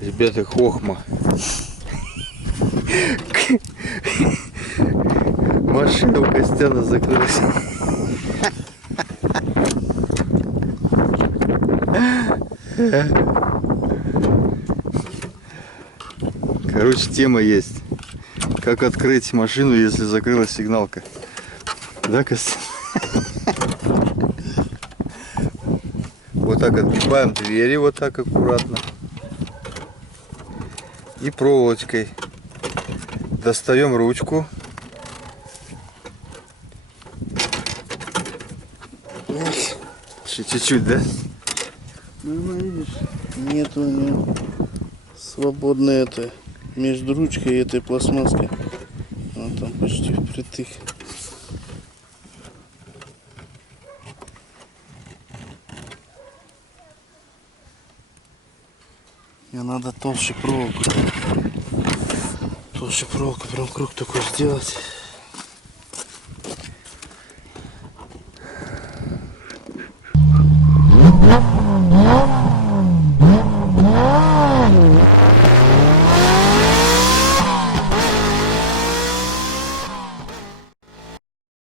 Ребята, хохма. Машина у Костяна закрылась. Короче, тема есть. Как открыть машину, если закрылась сигналка. Да, Костян? Вот так отгибаем двери, вот так аккуратно. И проволочкой достаем ручку. Чуть-чуть, да? Ну, видишь, нету у него свободной это между ручкой и этой пластмасской. Он там почти впритык. Мне надо толще проволоку. Толще проволоку, прям круг такой сделать.